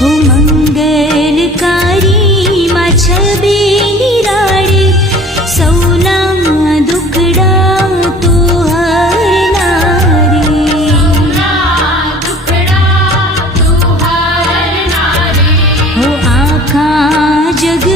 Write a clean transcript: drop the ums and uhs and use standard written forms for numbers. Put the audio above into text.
हो मंगलकारी मा छबे निराळे सौना दुखड़ा तो हरनारी हो आखा जग